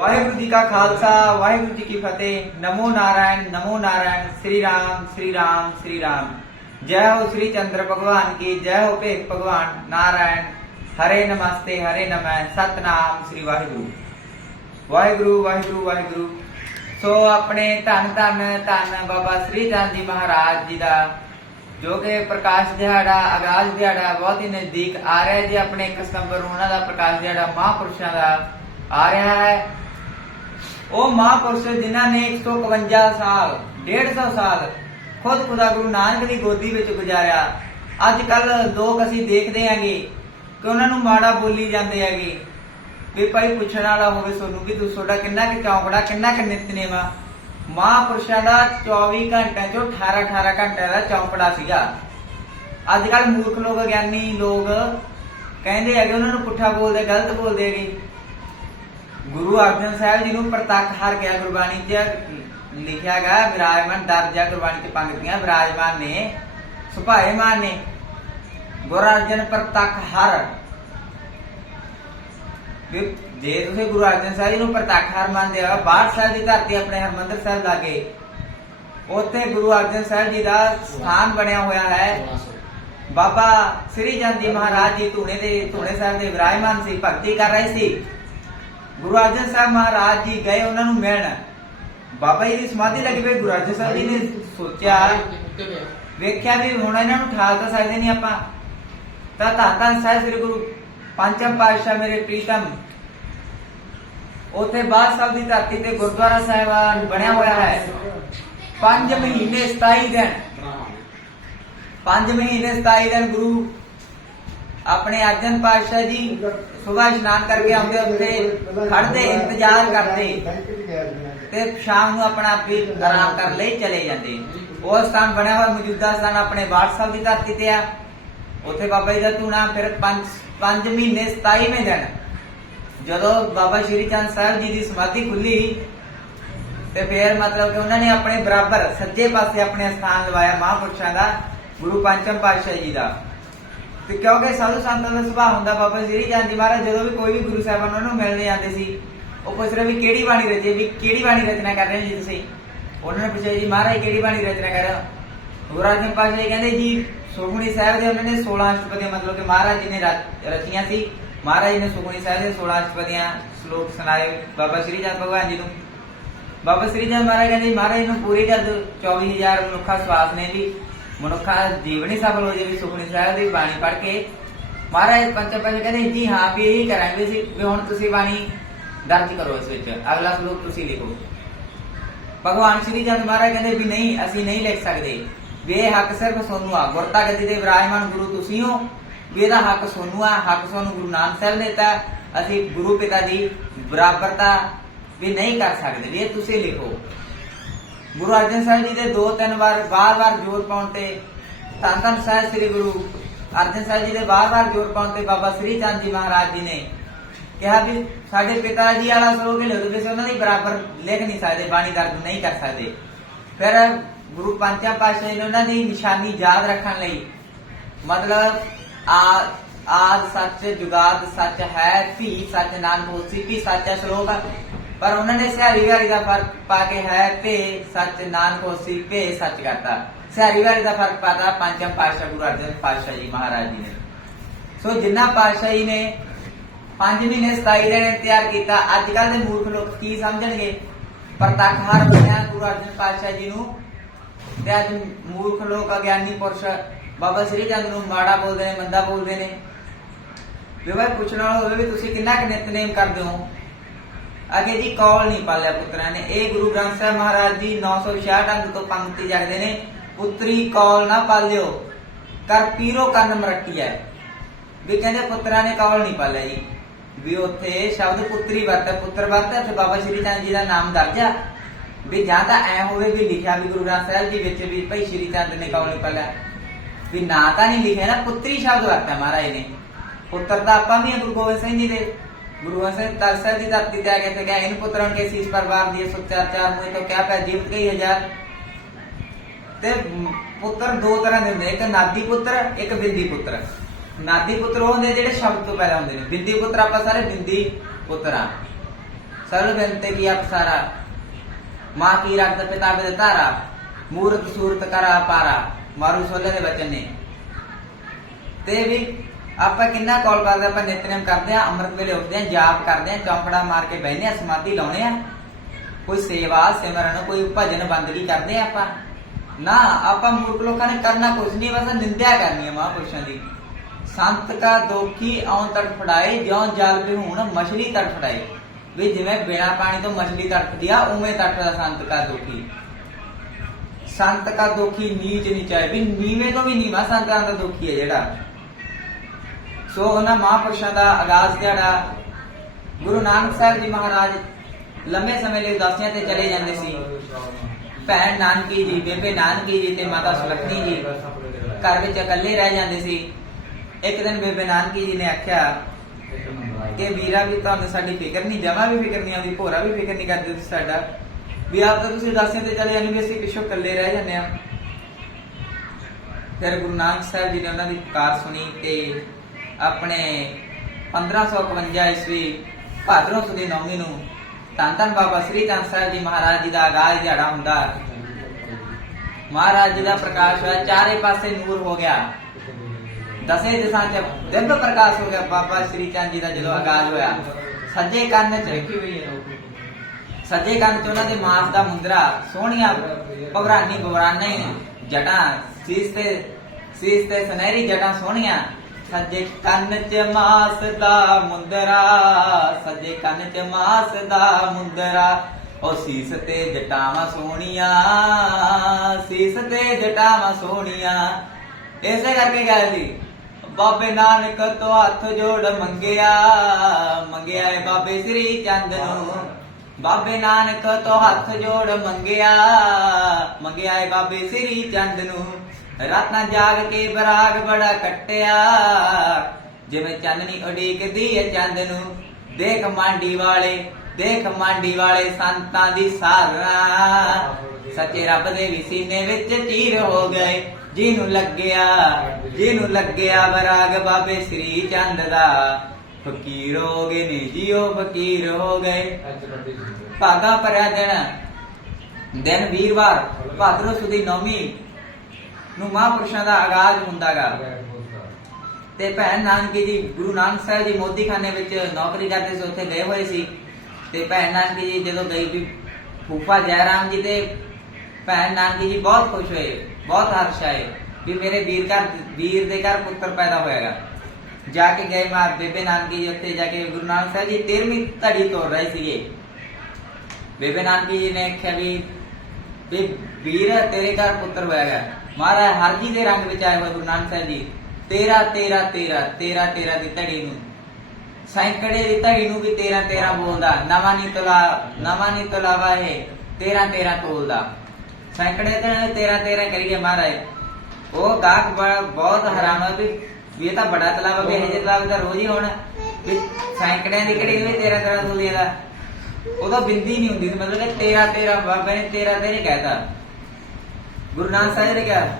ਵਾਹਿਗੁਰੂ ਜੀ ਕਾ ਖਾਲਸਾ ਵਾਹਿਗੁਰੂ ਜੀ ਕੀ ਫਤਿਹ ਨਮੋ ਨਾਰਾਇਣ ਨਮੋ ਨਾਰਾਇਣ ਸ੍ਰੀ ਰਾਮ ਸ੍ਰੀ ਰਾਮ ਸ੍ਰੀ ਰਾਮ ਜੈ ਹੋ ਸ੍ਰੀ ਚੰਦਰ ਭਗਵਾਨ ਕੀ ਜੈ ਹੋ ਭੇਖ ਭਗਵਾਨ ਨਾਰਾਇਣ ਹਰੇ ਨਮਸਤੇ ਹਰੇ ਨਮੈ ਸਤਨਾਮ ਸ੍ਰੀ ਵਾਹਿਗੁਰੂ ਵਾਹਿਗੁਰੂ ਵਾਹਿਗੁਰੂ ਵਾਹਿਗੁਰੂ ਸੋ ਆਪਣੇ ਧੰਨ ਧੰਨ ਧੰਨ ਬਾਬਾ ਸ੍ਰੀ ਚੰਦ ਜੀ ਮਹਾਰਾਜ ਜੀ ਦਾ ਜੋ ਕਿ ਪ੍ਰਕਾਸ਼ ਦਿਹਾੜਾ ਆਗਾਜ਼ ਦਿਹਾੜਾ ਬਹੁਤ ਹੀ ਨਜ਼ਦੀਕ ਆ ਰਿਹਾ ਹੈ ਜੀ ਆਪਣੇ 1 ਸਤੰਬਰ ਨੂੰ ਉਹਨਾਂ ਦਾ ਪ੍ਰਕਾਸ਼ ਦਿਹਾੜਾ ਮਹਾਂਪੁਰਸ਼ਾਂ ਦਾ ਆ ਰਿਹਾ ਹੈ। ਉਹ ਮਹਾਂਪੁਰਸ਼ ਜਿਨ੍ਹਾਂ ਨੇ 151 ਸਾਲ 150 ਸਾਲ ਖੁਦ ਖੁਦਾ ਗੁਰੂ ਨਾਨਕ ਦੀ ਗੋਦੀ ਵਿੱਚ ਗੁਜ਼ਾਰਿਆ। ਅੱਜ ਕੱਲ ਲੋਕ ਅਸੀਂ ਦੇਖਦੇ ਆਂਗੇ ਕਿ ਉਹਨਾਂ ਨੂੰ ਮਾੜਾ ਬੋਲੀ ਜਾਂਦੇ ਹੈਗੇ। ਵੀ ਭਾਈ ਪੁੱਛਣ ਵਾਲਾ ਹੋਵੇ ਤੁਹਾਨੂੰ ਕਿ ਤੂੰ ਤੁਹਾਡਾ ਕਿੰਨਾ ਕਿ ਚੌਂਕੜਾ, ਕਿੰਨਾ ਕਿ ਨਿਤਨੇਮ ਆ ਮਹਾਂਪੁਰਸ਼ਾਂ ਦਾ 24 ਘੰਟਿਆਂ ਚੋਂ 18 18 ਘੰਟਿਆਂ ਦਾ ਚੌਂਕੜਾ ਸੀਗਾ। ਅੱਜ ਕੱਲ ਮੂਰਖ ਲੋਕ, ਗਿਆਨੀ ਲੋਕ ਕਹਿੰਦੇ ਹੈਗੇ, ਉਹਨਾਂ ਨੂੰ ਪੁੱਠਾ ਬੋਲਦੇ, ਗਲਤ ਬੋਲਦੇ ਹੈਗੇ। ਗੁਰੂ ਅਰਜਨ ਸਾਹਿਬ ਜੀ ਨੂੰ ਪ੍ਰਤੱਖ ਹਰ ਗਿਆ ਗੁਰਬਾਣੀ 'ਚ ਲਿਖਿਆ ਗਿਆ ਵਿਰਾਜਮਾਨ ਦਰਜਾ ਗੁਰਬਾਣੀ 'ਚ ਪੰਕਤੀਆਂ ਵਿਰਾਜਮਾਨ ਨੇ ਸੁਭਾਏਮਾਨ ਨੇ। ਗੁਰੂ ਅਰਜਨ ਪ੍ਰਤੱਖ ਹਰ। ਜੇ ਤੁਸੀਂ ਗੁਰੂ ਅਰਜਨ ਸਾਹਿਬ ਜੀ ਨੂੰ ਪ੍ਰਤੱਖ ਹਰ ਮੰਨਦੇ ਹੋ ਬਾਹਰ ਸਾਹਿਬ ਦੀ ਧਰਤੀ ਆਪਣੇ ਹਰਮੰਦਰ ਸਾਹਿਬ ਲਾਗੇ, ਉੱਥੇ ਗੁਰੂ ਅਰਜਨ ਸਾਹਿਬ ਜੀ ਦਾ ਸਥਾਨ ਬਣਿਆ ਹੋਇਆ ਹੈ। ਬਾਬਾ ਸ੍ਰੀ ਚੰਦ ਮਹਾਰਾਜ ਜੀ ਧੂਣੇ ਦੇ, ਧੂਣੇ ਸਾਹਿਬ ਦੇ ਵਿਰਾਜਮਾਨ ਸੀ, ਭਗਤੀ ਕਰ ਰਹੇ ਸੀ। ਗੁਰੂ ਅਰਜਨ ਸਾਹਿਬ ਮਹਾਰਾਜ ਜੀ ਗਏ ਉਹਨਾਂ ਨੂੰ ਮਿਲਣ। ਬਾਬਾ ਜੀ ਦੀ ਸਮਾਧੀ ਲੱਗੀ ਪਈ ਗੁਰੂ ਅਰਜਨ ਸਾਹਿਬ ਜੀ ਨੇ ਸੋਚਿਆ ਵੇਖਿਆ ਵੀ ਹੁਣ ਇਹਨਾਂ ਨੂੰ ਠਾਲ ਤਾਂ ਸਕਦੇ ਨਹੀਂ ਆਪਾਂ। ਤਾਂ ਧੰਨ ਸਾਹਿਬ ਸ੍ਰੀ ਗੁਰੂ ਪੰਚਮ ਪਾਤਸ਼ਾਹ ਮੇਰੇ ਪ੍ਰੀਤਮ ਉੱਥੇ ਬਾਦ ਸਾਹਿਬ ਦੀ ਧਰਤੀ ਤੇ ਗੁਰਦੁਆਰਾ ਸਾਹਿਬ ਬਣਿਆ ਹੋਇਆ ਹੈ। 5 ਮਹੀਨੇ 27 ਦਿਨ। 5 ਮਹੀਨੇ 27 ਦਿਨ ਗੁਰੂ ਆਪਣੇ ਅਰਜਨ ਪਾਤਸ਼ਾਹ ਜੀ ਸੁਬਾਹ ਇਸ਼ਨਾਨ ਕਰਕੇ ਆਉਂਦੇ ਉੱਥੇ ਖੜਦੇ ਇੰਤਜ਼ਾਰ ਕਰਦੇ। ਤੇ ਸ਼ਾਮ ਨੂੰ ਆਪਣਾ ਵੀ ਆਰਾਮ ਕਰਨ ਲਈ ਚਲੇ ਜਾਂਦੇ। ਉਹ ਸਥਾਨ ਬਣਿਆ ਹੋਇਆ, ਮੌਜੂਦਾ ਸਥਾਨ ਆਪਣੇ ਬਾਦ ਦੀ ਧਰਤੀ ਤੇ ਆ। ਉੱਥੇ ਬਾਬਾ ਜੀ ਦਾ ਧੂਣਾ ਫਿਰ 5 5 ਮਹੀਨੇ 27ਵੇਂ ਦਿਨ। ਜਦੋਂ ਬਾਬਾ ਸ਼੍ਰੀ ਚੰਦ ਸਾਹਿਬ ਜੀ ਦੀ ਸਮਾਧੀ ਖੁੱਲੀ ਤੇ ਫਿਰ ਮਤਲਬ ਕਿ ਉਹਨਾਂ ਨੇ ਆਪਣੇ ਬਰਾਬਰ ਸੱਜੇ ਪਾਸੇ ਆਪਣੇ ਸਥਾਨ ਲਵਾਇਆ ਮਹਾਂਪੁਰਸ਼ਾਂ ਦਾ, ਗੁਰੂ ਪੰਚਮ ਪਾਤਸ਼ਾਹ ਜੀ ਦਾ। ਤੇ ਕਿਉਂਕਿ ਸਾਧੂ ਸੰਤਾਂ ਦਾ ਸੁਭਾਅ ਹੁੰਦਾ ਬਾਬਾ ਸ਼੍ਰੀ ਚੰਦ ਜੀ ਮਹਾਰਾਜ ਜਦੋਂ ਵੀ ਕੋਈ ਵੀ ਗੁਰੂ ਸਾਹਿਬਾਨ ਉਹਨਾਂ ਨੂੰ ਮਿਲਣੇ ਆਉਂਦੇ ਸੀ ਉਹ ਪੁੱਛ ਰਹੇ ਵੀ ਕਿਹੜੀ ਬਾਣੀ ਰਚੀ ਵੀ ਕਿਹੜੀ ਬਾਣੀ ਰਚਨਾ ਕਰ ਰਹੇ ਹੋ ਜੀ ਤੁਸੀਂ? ਉਹਨਾਂ ਨੇ ਪੁੱਛਿਆ ਜੀ ਮਹਾਰਾਜ ਕਿਹੜੀ ਬਾਣੀ ਰਚਨਾ ਕਰ ਰਹੇ ਹੋ? ਗੁਰੂ ਅਰਜਨ ਪਾਤਸ਼ਾਹ ਜੀ ਕਹਿੰਦੇ ਜੀ ਸੁਖਮਨੀ ਸਾਹਿਬ ਦੇ ਉਹਨਾਂ ਨੇ 16 ਅਸ਼ਟਪਦੀਆਂ ਮਤਲਬ ਕਿ ਮਹਾਰਾਜ ਜੀ ਨੇ ਰਚੀਆਂ ਸੀ। ਮਹਾਰਾਜ ਨੇ ਸੁਖਮਨੀ ਸਾਹਿਬ ਦੇ 16 ਅਸ਼ਟਪਦੀਆਂ ਸ਼ਲੋਕ ਸੁਣਾਏ ਬਾਬਾ ਸ਼੍ਰੀ ਚੰਦ ਭਗਵਾਨ ਜੀ ਨੂੰ। ਬਾਬਾ ਸ਼੍ਰੀ ਚੰਦ ਮਹਾਰਾਜ ਕਹਿੰਦੇ ਜੀ, ਮਹਾਰਾਜ ਨੂੰ ਪੂਰੀ ਕਰ ਦਿਓ 24000 ਮਨੁੱਖਾ ਸਵਾਸ ਨੇ ਵੀ ਮਨੁੱਖਾ ਜੀਵਨ ਸਫਲ ਹੋ ਜਾਵੇ ਸੁਖਮਨੀ ਸਾਹਿਬ ਦੀ ਬਾਣੀ ਪੜ੍ਹ ਕੇ ਮਹਾਰਾਜ ਪੰਚਮ ਪਾਤਸ਼ਾਹ ਕਹਿੰਦੇ ਜੀ ਹਾਂ, ਵੀ ਇਹੀ ਕਰਾਂਗੇ ਸੀ ਵੀ ਹੁਣ ਤੁਸੀਂ ਬਾਣੀ ਦਰਜ ਕਰੋ ਇਸ ਵਿੱਚ। ਅਗਲਾ ਸ਼ਲੋਕ ਤੁਸੀਂ ਲਿਖੋ। ਭਗਵਾਨ ਸ਼੍ਰੀ ਚੰਦ ਮਹਾਰਾਜ ਕਹਿੰਦੇ ਵੀ ਨਹੀਂ, ਅਸੀਂ ਨਹੀਂ ਲਿਖ ਸਕਦੇ। ਵੀ ਇਹ ਹੱਕ ਸਿਰਫ ਸੋਨੂੰ ਆ। ਗੁਰਤਾ ਗੱਦੀ ਦੇ ਵਿਰਾਜਮਾਨ ਗੁਰੂ ਤੁਸੀਂ ਹੋ। ਵੀ ਇਹਦਾ ਹੱਕ ਸੋਨੂੰ ਆ, ਹੱਕ ਸੋਨੂੰ ਗੁਰੂ ਨਾਨਕ ਸਾਹਿਬ ਨੇ ਦਿੱਤਾ। ਅਸੀਂ ਗੁਰੂ ਪਿਤਾ ਦੀ ਬਰਾਬਰਤਾ ਵੀ ਨਹੀਂ ਕਰ ਸਕਦੇ। ਵੀ ਇਹ ਤੁਸੀਂ ਲਿਖੋ। ਗੁਰੂ ਅਰਜਨ ਸਾਹਿਬ ਜੀ ਦੇ ਦੋ ਤਿੰਨ ਵਾਰ ਬਾਰ-ਬਾਰ ਜ਼ੋਰ ਪਾਉਣ ਤੇ ਧੰਨ ਧੰਨ ਸਾਹਿਬ ਸ੍ਰੀ ਗੁਰੂ ਅਰਜਨ ਸਾਹਿਬ ਜੀ ਦੇ ਬਾਰ-ਬਾਰ ਜ਼ੋਰ ਪਾਉਣ ਤੇ ਬਾਬਾ ਸ੍ਰੀ ਚੰਦ ਜੀ ਮਹਾਰਾਜ ਜੀ ਨੇ ਕਿਹਾ ਵੀ ਸਾਡੇ ਪਿਤਾ ਜੀ ਵਾਲਾ ਸਰੋਗ ਲਿਖ ਦੋ ਉਹਨਾਂ ਦੀ ਬਰਾਬਰ ਲਿਖ ਨਹੀਂ ਸਕਦੇ, ਬਾਣੀ ਦਰਜ ਨਹੀਂ ਕਰ ਸਕਦੇ। ਫਿਰ ਗੁਰੂ ਪੰਚਮ ਪਾਤਸ਼ਾਹ ਨੇ ਉਹਨਾਂ ਦੀ ਨਿਸ਼ਾਨੀ ਯਾਦ ਰੱਖਣ ਲਈ ਮਤਲਬ ਆ, ਆਦ, ਸੱਚ, ਜੁਗਾਦ, ਸੱਚ ਹੈ, ਧੀ, ਸੱਚ, ਨਾਨਕ ਹੋਸੀ ਵੀ ਸੱਚਾ ਸ਼ਲੋਕ ਪਰ ਉਹਨਾਂ ਨੇ ਸਿਹਾਰੀ ਵਾਲੀ ਦਾ ਫ਼ਰਕ ਪਾ ਕੇ ਹੈ ਤੇ ਸੱਚ ਨਾਨਕ ਹੋਸੀ, ਭੇ ਸੱਚ ਕਰਤਾ। ਸਿਹਾਰੀ ਵਾਲੀ ਦਾ ਫ਼ਰਕ ਪਾਤਾ ਪੰਚਮ ਪਾਤਸ਼ਾਹ ਗੁਰੂ ਅਰਜਨ ਪਾਤਸ਼ਾਹ ਜੀ ਮਹਾਰਾਜ ਜੀ ਨੇ। ਸੋ ਜਿੰਨਾ ਪਾਤਸ਼ਾਹ ਜੀ ਨੇ 5 ਮਹੀਨੇ 27 ਦਿਨ ਤਿਆਰ ਕੀਤਾ ਅੱਜ ਕੱਲ ਦੇ ਮੂਰਖ ਲੋਕ ਕੀ ਸਮਝਣਗੇ? ਪ੍ਰਤੱਖ ਹਰ ਬਣਿਆ ਗੁਰੂ ਅਰਜਨ ਪਾਤਸ਼ਾਹ ਜੀ ਨੂੰ। ਤੇ ਅੱਜ ਮੂਰਖ ਲੋਕ ਅਗਿਆਨੀ ਪੁਰਸ਼ ਬਾਬਾ ਸ੍ਰੀ ਚੰਦ ਨੂੰ ਮਾੜਾ ਬੋਲਦੇ ਨੇ, ਮੰਦਾ ਬੋਲਦੇ ਨੇ। ਵੀ ਭਾਈ ਪੁੱਛਣ ਹੋਵੇ ਵੀ ਤੁਸੀਂ ਕਿੰਨਾ ਕੁ ਨਿਤਨੇਮ ਕਰਦੇ ਹੋ? ਅਗੇ ਜੀ ਕੌਲ ਨਹੀਂ ਪਾਲਿਆ ਪੁੱਤਰਾਂ ਨੇ। ਇਹ ਗੁਰੂ ਗ੍ਰੰਥ ਸਾਹਿਬ ਮਹਾਰਾਜ ਜੀ 966 ਅੰਗ ਤੋਂ ਪੰਕਤੀ ਜਗਦੇ ਨੇ। ਪੁੱਤਰੀ ਕੌਲ ਨਾ ਪਾਲਿਓ। ਕਰ ਪੀਰੋ ਕੰਨ ਮਰਟੀ ਵੀ ਕਹਿੰਦੇ ਪੁੱਤਰਾਂ ਨੇ ਕੌਲ ਨਹੀਂ ਪਾਲਿਆ ਜੀ। ਵੀ ਉੱਥੇ ਸ਼ਬਦ ਪੁੱਤਰੀ ਵਰਤਿਆ ਪੁੱਤਰ ਵਰਤਿਆ ਤੇ ਬਾਬਾ ਸ਼੍ਰੀ ਚੰਦ ਜੀ ਦਾ ਨਾਮ ਦਰਜ ਆ। ਵੀ ਜਾਂ ਤਾਂ ਐ ਹੋਵੇ ਵੀ ਲਿਖਿਆ ਵੀ ਗੁਰੂ ਗ੍ਰੰਥ ਸਾਹਿਬ ਜੀ ਵਿੱਚ ਵੀ ਭਾਈ ਸ਼੍ਰੀ ਚੰਦ ਨੇ ਕੌਲ ਨਹੀਂ ਪਾਲਿਆ। ਵੀ ਨਾ ਤਾਂ ਨਹੀਂ ਲਿਖਿਆ ਨਾ, ਪੁੱਤਰੀ ਸ਼ਬਦ ਵਰਤਿਆ ਮਹਾਰਾਜ ਨੇ। ਪੁੱਤਰ ਤਾਂ ਆਪਾਂ ਵੀ ਆ ਗੁਰੂ ਗੋਬਿੰਦ ਸਿੰਘ ਜੀ ਦੇ। ગુરુ હસન તરસદી તપતી ત્યાં कहते क्या इन पुत्रों के शीश पर बार दिए सुख चार चार हुए तो क्या पै जीवत गई हजार ਤੇ ਪੁੱਤਰ ਦੋ ਤਰ੍ਹਾਂ ਦੇ ਹੁੰਦੇ ਇੱਕ ਨਾਦੀ ਪੁੱਤਰ, ਇੱਕ ਬਿੰਦੀ ਪੁੱਤਰ। ਨਾਦੀ ਪੁੱਤਰ ਉਹ ਹੁੰਦੇ ਜਿਹੜੇ ਸ਼ਬਦ ਤੋਂ ਪੈਦਾ ਹੁੰਦੇ ਨੇ। ਬਿੰਦੀ ਪੁੱਤਰ ਆਪਾਂ ਸਾਰੇ ਬਿੰਦੀ ਪੁੱਤਰਾ ਸਰਲ ਬੰਤੇ ਕੀ ਅਪਸਾਰਾ ਮਾਂ ਕੀ ਰਗਤ ਪਿਤਾ ਬਿਦ ਤਾਰਾ ਮੂਰਤ ਸੂਰਤ ਕਰਾ, ਪਾਰਾ। ਮਾਰੂ ਸੋਲੇ ਦੇ ਬਚਨ ਨੇ। ਤੇ ਵੀ ਆਪਾਂ ਕਿੰਨਾ ਕਾਲ ਕਰਦੇ ਆਪਾਂ ਨਿਤਨੇਮ ਕਰਦੇ ਆ ਅੰਮ੍ਰਿਤ ਵੇਲੇ ਉੱਠਦੇ ਆ ਜਾਪ ਕਰਦੇ ਆ ਚੌਂਕੜਾ ਮਾਰ ਕੇ ਬਹਿੰਦੇ ਆ ਸਮਾਧੀ ਲਾਉਣੇ ਆ ਕੋਈ ਸੇਵਾ, ਸਿਮਰਨ, ਕੋਈ ਭਜਨ ਬੰਦਗੀ ਕਰਦੇ ਆ ਆਪਾਂ। ਨਾ, ਆਪਾਂ ਮੂਰਖ ਲੋਕਾਂ ਨੇ ਕਰਨਾ ਕੁਝ ਨਹੀਂ, ਬਸ ਨਿੰਦਿਆ ਕਰਨੀ ਹੈ ਮਹਾਂਪੁਰਸ਼ਾਂ ਦੀ। ਸੰਤ ਕਾ ਦੋਖੀ ਆਉਂ ਤੜਫੜਾਏ, ਜਿਉਂ ਜਲ ਵਿਹੂਣ ਮਛਲੀ ਤੜਫੜਾਏ। ਵੀ ਜਿਵੇਂ ਬਿਨਾ ਪਾਣੀ ਤੋਂ ਮਛਲੀ ਤੜਫਦੀ ਆ, ਉਵੇਂ ਤੜਫਦਾ ਸੰਤ ਕਾ ਦੋਖੀ। ਸੰਤ ਕਾ ਦੋਖੀ ਨੀਚ ਨੀਚਾਏ ਵੀ ਨੀਵੇਂ ਤੋਂ ਵੀ ਨੀਵਾ ਸੰਤਾਂ ਦਾ ਦੋਖੀ ਹੈ ਜਿਹੜਾ। ਸੋ ਉਹਨਾਂ ਮਹਾਂਪੁਰਸ਼ਾਂ ਦਾ ਆਗਾਜ਼ ਦਿਹਾੜਾ ਗੁਰੂ ਨਾਨਕ ਸਾਹਿਬ ਜੀ ਮਹਾਰਾਜ ਲੰਮੇ ਸਮੇਂ ਲਈ ਉਦਾਸੀਆਂ ਤੇ ਚਲੇ ਜਾਂਦੇ ਸੀ। ਭੈਣ ਨਾਨਕੀ ਜੀ, ਬੇਬੇ ਨਾਨਕੀ ਜੀ ਤੇ ਮਾਤਾ ਸੁਲੱਖਣੀ ਜੀ ਘਰ ਵਿੱਚ ਇਕੱਲੇ ਰਹਿ ਜਾਂਦੇ ਸੀ। ਇੱਕ ਦਿਨ ਬੇਬੇ ਨਾਨਕੀ ਜੀ ਨੇ ਆਖਿਆ ਕਿ ਵੀਰਾ ਵੀ ਤੁਹਾਨੂੰ ਸਾਡੀ ਫਿਕਰ ਨਹੀਂ, ਜਮਾ ਵੀ ਫਿਕਰ ਨਹੀਂ ਆਉਂਦੀ, ਭੋਰਾ ਵੀ ਫਿਕਰ ਨਹੀਂ ਕਰਦੇ ਤੁਸੀਂ ਸਾਡਾ। ਵੀ ਆਪ ਤਾਂ ਤੁਸੀਂ ਉਦਾਸੀਆਂ ਤੇ ਚਲੇ ਜਾਂਦੇ ਵੀ ਅਸੀਂ ਪਿੱਛੋਂ ਇਕੱਲੇ ਰਹਿ ਜਾਂਦੇ ਆ ਫਿਰ ਗੁਰੂ ਨਾਨਕ ਸਾਹਿਬ ਜੀ ਨੇ ਉਹਨਾਂ ਦੀ ਪੁਕਾਰ ਸੁਣੀ ਤੇ ਆਪਣੇ 1551 ਈਸਵੀ ਭਾਦਰੋਂ ਸੁਦੀ ਨੌਮੀ ਨੂੰ ਧੰਨ ਧੰਨ ਬਾਬਾ ਸ੍ਰੀ ਚੰਦ ਸਾਹਿਬ ਜੀ ਮਹਾਰਾਜ ਜੀ ਦਾ ਆਗਾਜ਼ ਦਿਹਾੜਾ ਹੁੰਦਾ। ਮਹਾਰਾਜ ਜੀ ਦਾ ਪ੍ਰਕਾਸ਼ ਹੋਇਆ, ਚਾਰੇ ਪਾਸੇ ਨੂਰ ਹੋ ਗਿਆ। ਦਸੇ ਦਿਸ਼ਾ ਚ ਦਿਵ ਪ੍ਰਕਾਸ਼ ਹੋ ਗਿਆ, ਬਾਬਾ ਸ੍ਰੀ ਚੰਦ ਜੀ ਦਾ ਜਦੋਂ ਆਗਾਜ਼ ਹੋਇਆ, ਸੱਜੇ ਕੰਨ ਚ ਸੱਜੇ ਕੰਨ ਚ ਉਹਨਾਂ ਦੇ ਮਾਸ ਦਾ ਮੁੰਦਰਾ, ਸੋਹਣੀਆਂ ਭਵਰਾਨੀ ਭਵਰਾਨੀ ਜਟਾਂ, ਸੀਸ ਤੇ ਸੀਸ ਤੇ ਸੁਨਹਿਰੀ ਜਟਾਂ ਸੋਹਣੀਆਂ ਸੱਜੇ ਕੰਨ ਚ ਮਾਸ ਦਾ ਮੁੰਦਰਾ ਸੱਜੇ ਕੰਨ ਚ ਮਾਸ ਦਾ ਮੁੰਦਰਾ। ਉਹ ਸੀਸ ਤੇ ਜਟਾਵਾਂ ਸੋਹਣੀਆਂ ਸੀਸ ਤੇ ਜਟਾਵਾਂ ਸੋਹਣੀਆਂ। ਇਸੇ ਕਰਕੇ ਗਏ ਸੀ ਬਾਬੇ ਨਾਨਕ ਤੋਂ ਹੱਥ ਜੋੜ ਮੰਗਿਆ ਮੰਗਿਆ ਏ ਬਾਬੇ ਸ੍ਰੀ ਚੰਦ ਨੂੰ। ਬਾਬੇ ਨਾਨਕ ਤੋਂ ਹੱਥ ਜੋੜ ਮੰਗਿਆ ਮੰਗਿਆ ਏ ਬਾਬੇ ਸ੍ਰੀ ਚੰਦ ਨੂੰ। ਰਾਤਾਂ ਜਾਗ ਕੇ ਬਰਾਗ ਬੜਾ ਕੱਟਿਆ। ਜਿਵੇਂ ਚਾਨਣੀ ਉਡੀਕਦੀ ਏ ਚੰਦ ਨੂੰ, ਦੇਖ ਮਾਂਡੀ ਵਾਲੇ, ਦੇਖ ਮਾਂਡੀ ਵਾਲੇ ਸੰਤਾਂ ਦੀ ਸਾਧਨਾ ਸੱਚੇ ਰੱਬ ਦੇ ਵੀ ਸੀਨੇ ਵਿੱਚ ਚੀਰ ਹੋ ਗਏ, ਜਿਹਨੂੰ ਲੱਗਿਆ ਜਿਹਨੂੰ ਲੱਗਿਆ ਬਰਾਗ ਬਾਬੇ ਸ੍ਰੀ ਚੰਦ ਦਾ। ਫਕੀਰ ਹੋ ਗਏ ਨੇ ਜੀਓ, ਫਕੀਰ ਹੋ ਗਏ। ਭਾਗਾ ਭਰਿਆ ਦਿਨ ਦਿਨ ਵੀਰਵਾਰ, ਭਾਦਰੋਂ ਸੁਦੀ ਨੌਵੀਂ ਨੂੰ ਮਹਾਂਪੁਰਸ਼ਾਂ ਦਾ ਆਗਾਜ਼ ਹੁੰਦਾਗਾ। ਤੇ ਭੈਣ ਨਾਨਕੀ ਜੀ ਗੁਰੂ ਨਾਨਕ ਸਾਹਿਬ ਜੀ ਮੋਦੀਖਾਨੇ ਵਿੱਚ ਨੌਕਰੀ ਕਰਦੇ ਸੀ ਉੱਥੇ ਗਏ ਹੋਏ ਸੀ। ਤੇ ਭੈਣ ਨਾਨਕੀ ਜੀ ਜਦੋਂ ਗਈ ਵੀ ਫੂਫਾ ਜੈਰਾਮ ਜੀ ਤੇ ਭੈਣ ਨਾਨਕੀ ਜੀ ਬਹੁਤ ਖੁਸ਼ ਹੋਏ ਬਹੁਤ ਹਰਸ਼ ਆਏ ਵੀ ਮੇਰੇ ਵੀਰ ਘਰ ਵੀਰ ਦੇ ਘਰ ਪੁੱਤਰ ਪੈਦਾ ਹੋਏਗਾ ਜਾ ਕੇ ਗਏ ਮਾਂ ਬੇਬੇ ਨਾਨਕੀ ਜੀ ਉੱਥੇ ਜਾ ਕੇ ਗੁਰੂ ਨਾਨਕ ਸਾਹਿਬ ਜੀ 13ਵੀਂ ਧੜੀ ਤੋੜ ਰਹੇ ਸੀਗੇ। ਬੇਬੇ ਨਾਨਕੀ ਜੀ ਨੇ ਆਖਿਆ ਵੀ ਵੀ ਵੀਰ ਤੇਰੇ ਘਰ ਪੁੱਤਰ ਹੋਏਗਾ ਮਹਾਰਾਜ ਹਰਜੀ ਦੇ ਰੰਗ ਵਿੱਚ ਆਏ ਹੋਏ ਗੁਰੂ ਨਾਨਕ ਸਾਹਿਬ ਜੀ। ਤੇਰਾ ਤੇਰਾ ਤੇਰਾ ਤੇਰਾ ਤੇਰਾ ਦੀ ਧੜੀ ਨੂੰ। ਸੈਂਕੜੇ ਦੀ ਧੜੀ ਨੂੰ ਵੀ ਤੇਰਾ ਤੇਰਾ ਬੋਲਦਾ। ਨਵਾਂ ਨਹੀਂ ਤੁਲਾ, ਨਵਾਂ ਨਹੀਂ ਤੁਲਾਵਾ ਇਹ। ਤੇਰਾ ਤੇਰਾ ਤੋਲਦਾ ਸੈਂਕੜੇ ਤੇ ਤੇਰਾ ਤੇਰਾ ਕਰੀਏ ਮਹਾਰਾਜ। ਉਹ ਗਾਹਕ ਬਹੁਤ ਹੈਰਾਨ ਹੋਇਆ ਵੀ ਇਹ ਤਾਂ ਬੜਾ ਤਲਾਵਾ ਵੀ ਇਹ ਜਿਹੇ ਤਲਾਵਾ ਦਾ ਰੋਜ਼ ਹੀ ਹੋਣ। ਵੀ ਸੈਂਕੜਿਆਂ ਦੀ ਕਿਹੜੀ ਵੀ ਤੇਰਾ ਤੇਰਾ ਤੋਲ ਉਹਦਾ ਬਿੰਦੀ ਨਹੀਂ ਹੁੰਦੀ ਮਤਲਬ ਕਿ ਤੇਰਾ ਤੇਰਾ ਬਾਬਾ ਨੇ ਤੇਰਾ, ਤੇਰੇ ਕਹਿਤਾ। ਗੁਰੂ ਨਾਨਕ ਸਾਹਿਬ ਨੇ ਕਿਹਾ,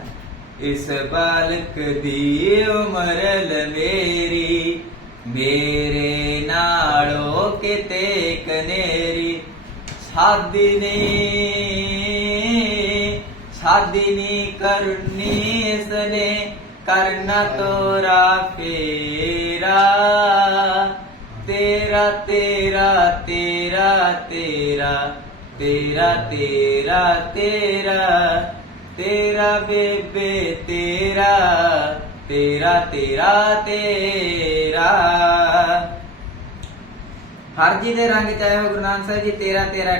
ਇਸ ਬਾਲਕ ਦੀ ਉਮਰ ਲਵੇਰੀ ਮੇਰੇ ਨਾਲੋਂ ਕਿਤੇ ਕਨੇਰੀ ਸਾਦੀ ਸਾਧਨੀ ਕਰਨੀ ਇਸਨੇ, ਕਰਨਾ ਤੋਰਾ ਫੇਰਾ। ਤੇਰਾ ਤੇਰਾ ਤੇਰਾ ਤੇਰਾ ਤੇਰਾ ਤੇਰਾ ਤੇਰਾ। ਤੇਰਾ ਬੇਬੇ, ਤੇਰਾ ਤੇਰਾ ਤੇਰਾ ਤੇਰਾ। ਹਰ ਜੀ ਦੇ ਰੰਗ ਚ ਆਏ ਗੁਰੂ ਨਾਨਕ ਸਾਹਿਬ ਜੀ ਤੇਰਾ ਤੇਰਾ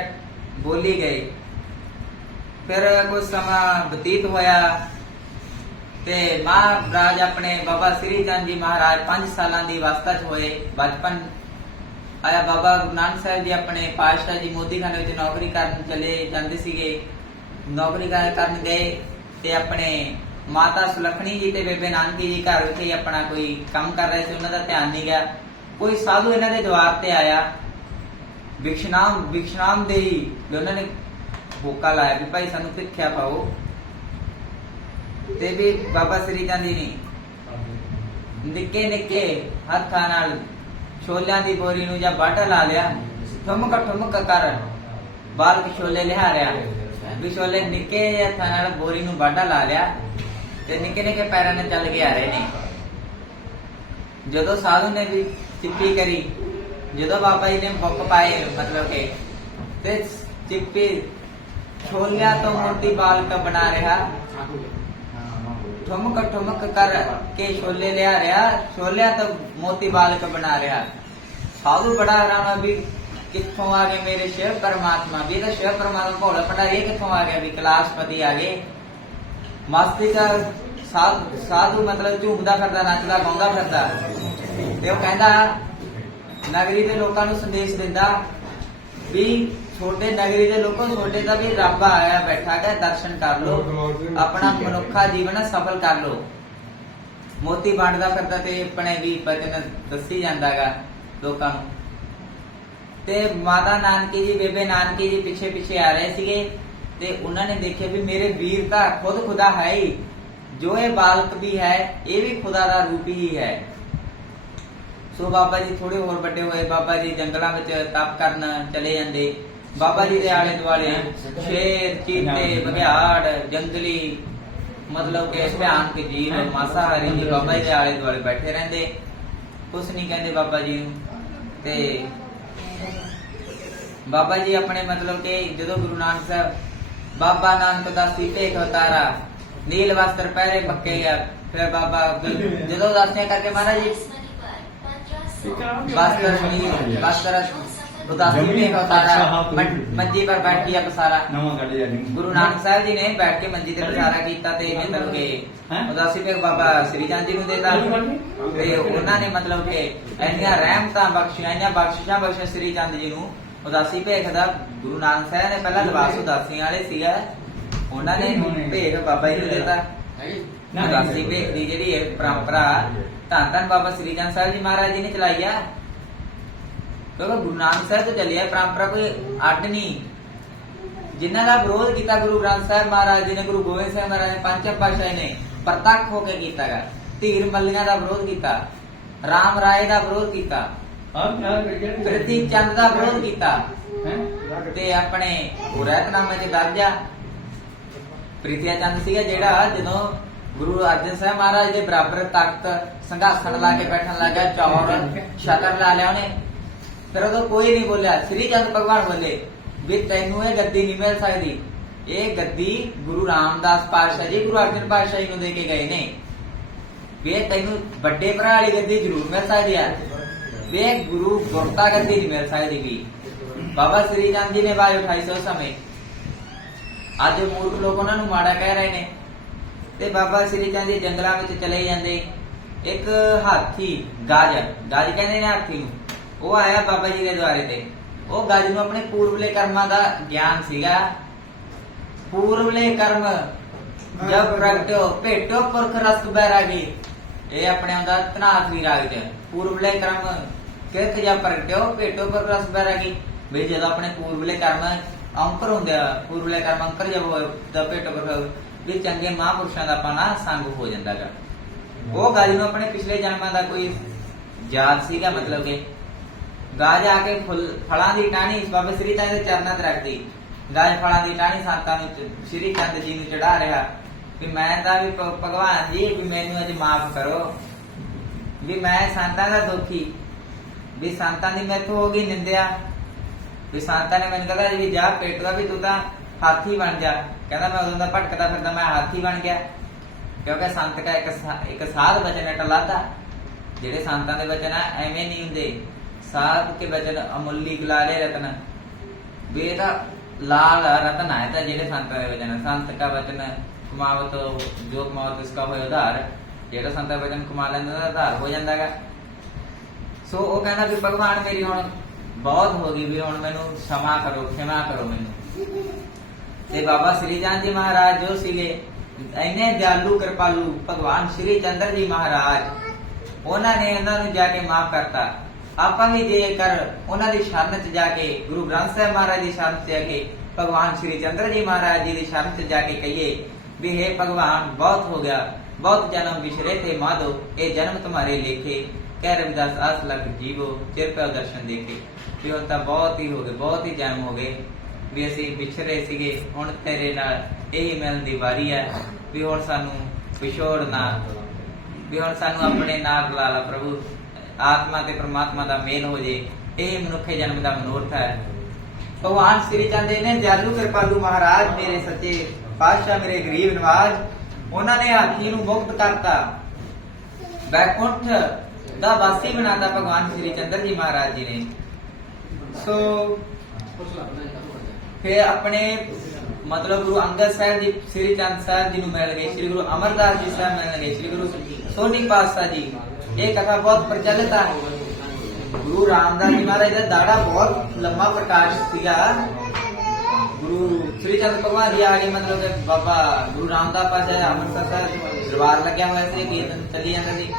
ਬੋਲੀ ਗਏ। ਫਿਰ ਕੁਝ ਸਮਾਂ ਬਤੀਤ ਹੋਇਆ ਤੇ ਮਹਾਰਾਜ ਆਪਣੇ ਬਾਬਾ ਸ੍ਰੀ ਚੰਦ ਜੀ ਮਹਾਰਾਜ 5 ਸਾਲਾਂ ਦੀ ਅਵਸਥਾ 'ਚ ਹੋਏ। ਬਚਪਨ ਆਇਆ ਬਾਬਾ ਗੁਰੂ ਨਾਨਕ ਸਾਹਿਬ ਜੀ ਆਪਣੇ ਪਾਤਸ਼ਾਹ ਜੀ ਮੋਦੀ ਮੋਦੀਖਾਨੇ ਵਿੱਚ ਨੌਕਰੀ ਕਰਨ ਚਲੇ ਜਾਂਦੇ ਸੀਗੇ। ਨੌਕਰੀ ਕਰਨ ਗਏ ਤੇ ਆਪਣੇ ਮਾਤਾ ਸੁਲੱਖਣੀ ਜੀ ਤੇ ਬੇਬੇ ਨਾਨਕੀ ਜੀ ਘਰ ਵਿੱਚ ਹੀ ਆਪਣਾ ਕੋਈ ਕੰਮ ਕਰ ਰਹੇ ਸੀ, ਉਹਨਾਂ ਦਾ ਧਿਆਨ ਨਹੀਂ ਗਿਆ। ਕੋਈ ਸਾਧੂ ਇਹਨਾਂ ਦੇ ਦਵਾਰ ਤੇ ਆਇਆ। ਵਿਖਸ਼ਨਾਮ ਵਿਖਸ਼ਨਾਮ ਦੇ ਹੀ ਉਹਨਾਂ ਨੇ ਹੋਕਾ ਲਾਇਆ ਵੀ ਭਾਈ ਸਾਨੂੰ ਭਿੱਖਿਆ ਪਾਓ। ਤੇ ਵੀ ਬਾਬਾ ਸ੍ਰੀ ਚੰਦ ਜੀ ਨੇ ਨਿੱਕੇ ਨਿੱਕੇ ਹੱਥਾਂ ਨਾਲ ਛੋਲਿਆਂ ਦੀ ਬੋਰੀ ਨੂੰ ਜਾਂ ਬਾਟਾ ਲਾ ਲਿਆ, ਠੁਮਕ ਠੁਮਕ ਕਰ ਬਾਲਕ ਛੋਲੇ ਲਿਆ ਰਿਆ ਵੀ ਨਿੱਕੇ ਜਿਹੇ ਹੱਥਾਂ ਨਾਲ ਬੋਰੀ ਨੂੰ ਬਾਡਾ ਲਾ ਲਿਆ ਤੇ ਨਿੱਕੇ ਨਿੱਕੇ ਪੈਰਾਂ ਨਾਲ ਚੱਲ ਕੇ ਆ ਰਹੇ ਨੇ। ਜਦੋਂ ਸਾਧੂ ਨੇ ਵੀ ਚਿੱਪੀ ਕਰੀ, ਜਦੋਂ ਬਾਬਾ ਜੀ ਨੇ ਹੁੱਕ ਪਾਏ ਮਤਲਬ ਕਿ ਤੇ ਚਿੱਪੀ ਛੋਲਿਆਂ ਤੋਂ ਮੋਟੀ ਬਾਲਕ ਬਣਾ ਰਿਹਾ। ਠੁਮਕ ਠੁਮਕ ਕਰ ਕੇ ਛੋਲੇ ਲਿਆ ਰਿਹਾ, ਛੋਲਿਆਂ ਤੋਂ ਮੋਤੀ ਬਾਲਕ ਬਣਾ ਰਿਹਾ। ਸਾਧੂ ਬੜਾ ਹੈਰਾਨ ਹੋਇਆ ਵੀ ਕਿੱਥੋਂ ਆ ਗਏ ਮੇਰੇ ਸ਼ਿਵ ਪਰਮਾਤਮਾ? ਵੀ ਤਾਂ ਸ਼ਿਵ ਪਰਮਾਤਮਾ ਭੋਲਾ ਭੰਡਾਰੀ ਇਹ ਕਿੱਥੋਂ ਆ ਗਿਆ ਵੀ ਕਲਾਸ਼ਪਤੀ ਆ ਗਏ? ਮਸਤੀ ਦਾ ਸਾਧ- ਮਤਲਬ ਝੂਮਦਾ ਫਿਰਦਾ ਨੱਚਦਾ ਗਾਉਂਦਾ ਫਿਰਦਾ। ਤੇ ਉਹ ਕਹਿੰਦਾ ਨਗਰੀ ਦੇ ਲੋਕਾਂ ਨੂੰ ਸੰਦੇਸ਼ ਦਿੰਦਾ ਵੀ ਛੋਟੇ ਨਗਰੀ ਦੇ ਲੋਕੋ ਛੋਟੇ ਦਾ ਵੀ ਰੱਬ ਆਇਆ ਬੈਠਾ ਹੈ ਦਰਸ਼ਨ ਕਰ ਲਓ। ਆਪਣਾ ਮਨੁੱਖਾ ਜੀਵਨ ਸਫਲ ਕਰ ਲਓ। ਮੋਤੀ ਵੰਡਦਾ ਫਿਰਦਾ ਤੇ ਆਪਣੇ ਵੀ ਬਚਨ ਦੱਸੀ ਜਾਂਦਾਗਾ ਲੋਕਾਂ ਨੂੰ। ਤੇ ਮਾਤਾ ਨਾਨਕੀ ਜੀ, ਬੇਬੇ ਨਾਨਕੀ ਜੀ ਪਿੱਛੇ ਪਿੱਛੇ ਆ ਰਹੇ ਸੀਗੇ ਤੇ ਉਹਨਾਂ ਨੇ ਦੇਖਿਆ ਵੀ ਮੇਰੇ ਵੀਰ ਤਾਂ ਖੁਦ ਖੁਦਾ ਹੈ ਹੀ। ਜੋ ਇਹ ਬਾਲਕ ਵੀ ਹੈ, ਇਹ ਵੀ ਖੁਦਾ ਦਾ ਰੂਪ ਹੀ ਹੈ। ਸੋ ਬਾਬਾ ਜੀ ਥੋੜੇ ਹੋਰ ਵੱਡੇ ਹੋਏ, ਬਾਬਾ ਜੀ ਜੰਗਲਾਂ ਵਿੱਚ ਤਪ ਕਰਨ ਚਲੇ ਜਾਂਦੇ। ਬਾਬਾ ਜੀ ਦੇ ਆਲੇ ਦੁਆਲੇ ਸ਼ੇਰ, ਚੀਤੇ, ਬਘਿਆੜ, ਜੰਗਲੀ, ਮਤਲਬ ਕਿ ਭਿਆਨਕ ਜੀਵ, ਮਾਸਾਹਾਰੀ ਜੀ ਬਾਬਾ ਜੀ ਦੇ ਆਲੇ ਦੁਆਲੇ ਬੈਠੇ ਰਹਿੰਦੇ। ਕੁਛ ਨਹੀਂ ਕਹਿੰਦੇ ਬਾਬਾ ਜੀ ਨੂੰ। ਤੇ ਬਾਬਾ ਜੀ ਆਪਣੇ ਮਤਲਬ ਕਿ ਜਦੋਂ ਗੁਰੂ ਨਾਨਕ ਸਾਹਿਬ ਬਾਬਾ ਨਾਨਕ ਦਾ ਸੀ ਭੇਖ ਉਤਾਰਾ ਨੀਲ ਵਸਤਰ ਪਹਿਰੇ ਪੱਕੇ ਆ ਫਿਰ ਬਾਬਾ ਜਦੋਂ ਦੱਸਨੇ ਕਰਕੇ ਮਹਾਰਾਜ ਜੀ ਵਸਤਰ ਨੀਲ ਵਸਤਰ ਉਦਾਸੀ ਭੇਖ ਉਤਾਰਾ ਮੰ- ਮੰਜੀ ਪਰ ਬੈਠ ਕੇ ਪਸਾਰਾ ਨਵਾਂ ਕੱਢ ਜਾਣੀ ਗੁਰੂ ਨਾਨਕ ਸਾਹਿਬ ਜੀ ਨੇ ਬੈਠ ਕੇ ਮੰਜੀ ਤੇ ਪਸਾਰਾ ਕੀਤਾ ਤੇ ਮਤਲਬ ਕਿ ਹੈਂ? ਉਦਾਸੀ ਭੇਖ ਬਾਬਾ ਸ੍ਰੀ ਚੰਦ ਜੀ ਨੂੰ ਦੇਤਾ। ਤੇ ਉਹਨਾਂ ਨੇ ਮਤਲਬ ਕਿ ਇੰਨੀਆਂ ਰਹਿਮਤਾਂ ਬਖਸ਼ੀਆਂ ਇੰਨੀਆਂ ਬਖਸ਼ਿਸ਼ਾਂ ਬਖਸ਼ੀਆਂ ਸ੍ਰੀ ਚੰਦ ਜੀ ਨੂੰ। ਉਦਾਸੀ ਭੇਖ ਦਾ ਗੁਰੂ ਨਾਨਕ ਸਾਹਿਬ ਨੇ ਪਹਿਲਾਂ ਲਿਬਾਸ ਉਦਾਸੀਆਂ ਵਾਲੇ ਸੀਗਾ। ਉਹਨਾਂ ਨੇ ਭੇਖ ਬਾਬਾ ਜੀ ਨੂੰ ਦਿੱਤਾ। ਉਦਾਸੀ ਭੇਖ ਦੀ ਜਿਹੜੀ ਇਹ ਪਰੰਪਰਾ ਧੰਨ ਧੰਨ ਬਾਬਾ ਸ੍ਰੀ ਚੰਦ ਸਾਹਿਬ ਜੀ ਮਹਾਰਾਜ ਜੀ ਨੇ ਚਲਾਈ ਆ। ਕਿਉਂਕਿ ਗੁਰੂ ਨਾਨਕ ਸਾਹਿਬ ਤੋਂ ਚੱਲੀ ਇਹ ਪਰੰਪਰਾ ਕੋਈ ਅੱਡ ਨਹੀਂ। ਜਿਨ੍ਹਾਂ ਦਾ ਵਿਰੋਧ ਕੀਤਾ ਗੁਰੂ ਗ੍ਰੰਥ ਸਾਹਿਬ ਮਹਾਰਾਜ ਜੀ ਨੇ ਗੁਰੂ ਗੋਬਿੰਦ ਸਿੰਘ ਮਹਾਰਾਜ ਨੇ ਪੰਚਮ ਪਾਤਸ਼ਾਹ ਨੇ ਪ੍ਰਤੱਖ ਹੋ ਕੇ ਕੀਤਾਗਾ। ਧੀਰ ਮੱਲੀਆਂ ਦਾ ਵਿਰੋਧ ਕੀਤਾ ਰਾਮ ਰਾਏ ਦਾ ਵਿਰੋਧ ਕੀਤਾ ਪ੍ਰਿਥੀ ਚੰਦ ਦਾ ਵਿਰੋਧ ਕੀਤਾ। ਹੈ ਤੇ ਆਪਣੇ ਰਹਿਤਨਾਮੇ ਚ ਦਰਜ ਆ ਪ੍ਰੀਤਿਆ ਚੰਦ ਸੀਗਾ ਜਿਹੜਾ ਜਦੋਂ ਗੁਰੂ ਅਰਜਨ ਸਾਹਿਬ ਮਹਾਰਾਜ ਦੇ ਬਰਾਬਰ ਤਖਤ ਸੰਘਾਸਣ ਲਾ ਕੇ ਬੈਠਣ ਲੱਗਾ ਚੌਰ ਛਤਰ ਲਾ ਲਿਆ ਉਹਨੇ। ਫਿਰ ਉਦੋਂ ਕੋਈ ਨਹੀਂ ਬੋਲਿਆ। ਸ੍ਰੀ ਚੰਦ ਭਗਵਾਨ ਬੋਲੇ ਵੀ ਤੈਨੂੰ ਇਹ ਗੱਦੀ ਨਹੀਂ ਮਿਲ ਸਕਦੀ। ਇਹ ਗੱਦੀ ਗੁਰੂ ਰਾਮਦਾਸ ਪਾਤਸ਼ਾਹ ਜੀ, ਗੁਰੂ ਅਰਜਨ ਪਾਤਸ਼ਾਹ ਜੀ ਨੂੰ ਦੇ ਕੇ ਗਏ ਨੇ। ਵੀ ਤੈਨੂੰ ਵੱਡੇ ਭਰਾ ਵਾਲੀ ਗੱਦੀ ਜ਼ਰੂਰ ਮਿਲ ਸਕਦੀ ਆ। ਵੀ ਗੁਰੂ ਗੁਰਤਾ ਗੱਦੀ ਨਹੀਂ ਮਿਲ ਸਕਦੀ ਵੀ ਬਾਬਾ ਸ੍ਰੀ ਚੰਦ ਜੀ ਨੇ ਆਵਾਜ਼ ਉਠਾਈ ਸੀ ਉਸ ਸਮੇਂ। ਅੱਜ ਮੂਰਖ ਲੋਕ ਉਹਨਾਂ ਨੂੰ ਮਾੜਾ ਕਹਿ ਰਹੇ ਨੇ। ਤੇ ਬਾਬਾ ਸ੍ਰੀ ਚੰਦ ਜੀ ਜੰਗਲਾਂ ਵਿੱਚ ਚਲੇ ਜਾਂਦੇ। ਇੱਕ ਹਾਥੀ ਗਾਜ ਗਾਜ ਕਹਿੰਦੇ ਨੇ ਹਾਥੀ ਨੂੰ। ਉਹ ਆਇਆ ਬਾਬਾ ਜੀ ਦੇ ਦੁਆਰੇ ਤੇ। ਉਹ ਗਾਜ ਨੂੰ ਆਪਣੇ ਪੂਰਵਲੇ ਕਰਮਾਂ ਦਾ ਗਿਆਨ ਸੀਗਾ। ਪੂਰਵਲੇ ਕਰਮ ਜਬ ਪ੍ਰਗਟਿਓ ਭੇਟੋ ਪੁਰਖ ਰਸ ਬੈਰਾਗੀ। ਇਹ ਆਪਣੇ ਆਉਂਦਾ ਤਨਾਸਰੀ ਰਾਗ ਚ। ਪੂਰਵਲੇ ਕਰਮ ਕਿਰਤ ਜਬ ਪ੍ਰਗਟਿਓ ਭੇਟੋ ਪੁਰਖ ਰਸ ਬੈਰਾਗੀ। ਵੀ ਜਦੋਂ ਆਪਣੇ ਪੂਰਵਲੇ ਕਰਮ ਅੰਕਰ ਹੁੰਦੇ ਆ ਪੂਰਵਲੇ ਕਰਮ ਅੰਕਰ ਜਬ ਹੋਏ ਤਾਂ ਭੇਟੋ ਪੁਰਖ ਵੀ ਚੰਗੇ ਮਹਾਂਪੁਰਸ਼ਾਂ ਦਾ ਆਪਣਾ ਸੰਗ ਹੋ ਜਾਂਦਾਗਾ। ਉਹ ਗਾਜ ਨੂੰ ਆਪਣੇ ਪਿਛਲੇ ਜਨਮਾਂ ਦਾ ਕੋਈ ਯਾਦ ਸੀਗਾ ਮਤਲਬ ਕਿ? ਗਾਜ ਆ ਕੇ ਫੁੱਲ, ਫਲਾਂ ਦੀ ਟਾਹਣੀ ਇਸ ਬਾਬਾ ਸ੍ਰੀ ਚੰਦ ਦੇ ਚਰਨਾਂ ਤੇ ਰੱਖਦੀ। ਗਾਜ ਫਲਾਂ ਦੀ ਟਾਹਣੀ ਸੰਤਾਂ ਨੂੰ ਸ੍ਰੀ ਚੰਦ ਜੀ ਨੂੰ ਚੜਾ ਰਿਹਾ। ਵੀ ਮੈਂ ਤਾਂ ਵੀ ਭਗਵਾਨ ਜੀ, ਵੀ ਮੈਨੂੰ ਅੱਜ ਮਾਫ ਕਰੋ। ਵੀ ਮੈਂ ਸੰਤਾਂ ਦਾ ਦੁਖੀ। ਵੀ ਸੰਤਾਂ ਦੀ ਮੈਥੋਂ ਹੋ ਗਈ ਨਿੰਦਿਆ। ਵੀ ਸੰਤਾਂ ਨੇ ਮੈਨੂੰ ਕਹਿੰਦਾ, ਵੀ ਜਾ ਪੇਟ ਦਾ ਵੀ ਤੂੰ ਤਾਂ ਹਾਥੀ ਬਣ ਜਾ। ਕਹਿੰਦਾ, ਮੈਂ ਉਦੋਂ ਦਾ ਭਟਕਦਾ ਫਿਰਦਾ, ਮੈਂ ਹਾਥੀ ਬਣ ਗਿਆ। ਕਿਉਂਕਿ ਸੰਤ ਦਾ ਇੱਕ ਇੱਕ ਸਾਧ ਬਚਨ ਹੈ ਟਲਾਤਾ। ਜਿਹੜੇ ਸੰਤਾਂ ਦੇ ਬਚਨ ਆ ਐਵੇਂ ਨਹੀਂ ਹੁੰਦੇ। ਸਾਧ ਕੇ ਬਚਨ ਅਮੁੱਲੀ ਗਲਾਲੇ ਰਤਨ ਵੀ ਇਹ ਤਾਂ ਲਾਲ ਰਤਨ ਹੈ ਤਾਂ ਜਿਹੜੇ ਸੰਤਾਂ ਦੇ ਬਚਨ ਆ। ਸੰਤ ਕਾ ਬਚਨ ਕਮਾਵਤ ਜੋ ਕਮਾਵਤ ਇਸਕਾ ਹੋਏ ਉਧਾਰ ਜਿਹੜਾ ਸੰਤਾਂ ਦੇ ਬਚਨ ਕਮਾ ਲੈਂਦਾ ਉਹਦਾ ਉਧਾਰ ਹੋ ਜਾਂਦਾਗਾ ਸੋ ਉਹ ਕਹਿੰਦਾ ਵੀ ਭਗਵਾਨ ਮੇਰੀ ਹੁਣ ਬਹੁਤ ਹੋ ਗਈ ਵੀ ਹੁਣ ਮੈਨੂੰ क्षमा ਕਰੋ ਖਿਮਾ ਕਰੋ ਮੈਨੂੰ ਤੇ ਬਾਬਾ ਸ੍ਰੀ ਚੰਦ ਜੀ ਮਹਾਰਾਜ ਜੋ ਸੀਗੇ ਇੰਨੇ ਦਿਆਲੂ ਕਿਰਪਾਲੂ ਭਗਵਾਨ ਸ੍ਰੀ ਚੰਦਰ ਜੀ ਮਹਾਰਾਜ ਉਹਨਾਂ ਨੇ ਇਹਨਾਂ ਨੂੰ ਜਾ ਕੇ ਮਾਫ ਕਰਤਾ ਆਪਾਂ ਵੀ ਜੇ ਕਰ ਉਹਨਾਂ ਦੀ ਸ਼ਰਨ 'ਚ ਜਾ ਕੇ, ਗੁਰੂ ਗ੍ਰੰਥ ਸਾਹਿਬ ਮਹਾਰਾਜ ਦੀ ਸ਼ਰਨ 'ਚ ਜਾ ਕੇ, ਭਗਵਾਨ ਸ਼੍ਰੀ ਚੰਦਰ ਜੀ ਮਹਾਰਾਜ ਜੀ ਦੀ ਸ਼ਰਨ 'ਚ ਜਾ ਕੇ ਕਹੀਏ ਵੀ हे ਭਗਵਾਨ, ਬਹੁਤ ਹੋ ਗਿਆ, ਬਹੁਤ ਜਨਮ ਵਿਛੜੇ ਤੇ ਮਾਧੋ, ਇਹ ਜਨਮ ਤੁਹਾਰੇ ਲੇਖੇ। ਕਹਿ ਰਵਿਦਾਸ, ਆਸ ਲਗ ਜੀਵੋ, ਚਿਰ ਦਰਸ਼ਨ ਦੇਖੇ। ਵੀ ਤਾਂ ਬਹੁਤ ਹੀ ਹੋ ਗਏ, ਬਹੁਤ ਹੀ ਜਨਮ ਹੋ ਗਏ। ਵੀ ਅਸੀਂ ਵਿਛਰੇ ਸੀਗੇ, ਹੁਣ ਤੇਰੇ ਨਾਲ ਇਹੀ ਮਿਲਣ ਦੀ ਵਾਰੀ ਹੈ। ਵੀ ਹੁਣ ਸਾਨੂੰ ਵਿਛੋੜ ਨਾ ਵੀ ਹੁਣ ਸਾਨੂੰ ਆਪਣੇ ਨਾਲ ਲਾਲਾ ਪ੍ਰਭੂ ਆਤਮਾ ਤੇ ਪ੍ਰਮਾਤਮਾ ਦਾ ਮੇਲ ਹੋ ਜੇ, ਇਹ ਮਨੁੱਖੇ ਜਨਮ ਦਾ ਮਨੋਰਥ ਹੈ। ਭਗਵਾਨ ਸ੍ਰੀ ਚੰਦ ਨੇ ਦਿਆਲੂ ਕਿਰਪਾਲੂ ਮਹਾਰਾਜ, ਮੇਰੇ ਸੱਚੇ ਪਾਤਸ਼ਾਹ, ਮੇਰੇ ਗਰੀਬ ਨਵਾਜ, ਉਹਨਾਂ ਨੇ ਹਾਥੀ ਨੂੰ ਮੁਕਤ ਕਰਤਾ। ਬੈਕੁੰਠ ਦਾ ਵਾਸੀ ਬਣਾਤਾ ਭਗਵਾਨ ਸ੍ਰੀ ਚੰਦਰ ਜੀ ਮਹਾਰਾਜ ਜੀ ਨੇ। ਸੋ, ਫਿਰ ਆਪਣੇ ਮਤਲਬ ਗੁਰੂ ਅੰਗਦ ਸਾਹਿਬ ਜੀ, ਸ੍ਰੀ ਚੰਦ ਸਾਹਿਬ ਜੀ ਨੂੰ ਮਿਲ ਗਏ, ਸ੍ਰੀ ਗੁਰੂ ਅਮਰਦਾਸ ਜੀ ਸਾਹਿਬ ਮਿਲ ਗਏ, ਸ੍ਰੀ ਗੁਰੂ ਸੋਨੀ ਪਾਤਸ਼ਾਹ ਜੀ। ਇਹ ਕਥਾ ਬਹੁਤ ਪ੍ਰਚਲਿਤ ਹੈ ਗੁਰੂ ਰਾਮਦਾਸ ਜੀ ਮਹਾਰਾਜ ਦਾ ਦਾੜਾ ਬਹੁਤ ਲੰਮਾ ਪ੍ਰਕਾਸ਼ ਸੀਗਾ। ਗੁਰੂ ਸ੍ਰੀ ਚੰਦ ਭਗਵਾਨ ਜੀ ਆ ਗਏ, ਮਤਲਬ ਬਾਬਾ ਗੁਰੂ ਰਾਮਦਾਸ ਪਾਸ਼ਾ ਅੰਮ੍ਰਿਤਸਰ ਸਾਹਿਬ ਦਰਬਾਰ ਲੱਗਿਆ ਹੋਇਆ ਸੀ ਕੀਰਤਨ ਚੱਲੀ ਜਾਂਦਾ ਸੀ।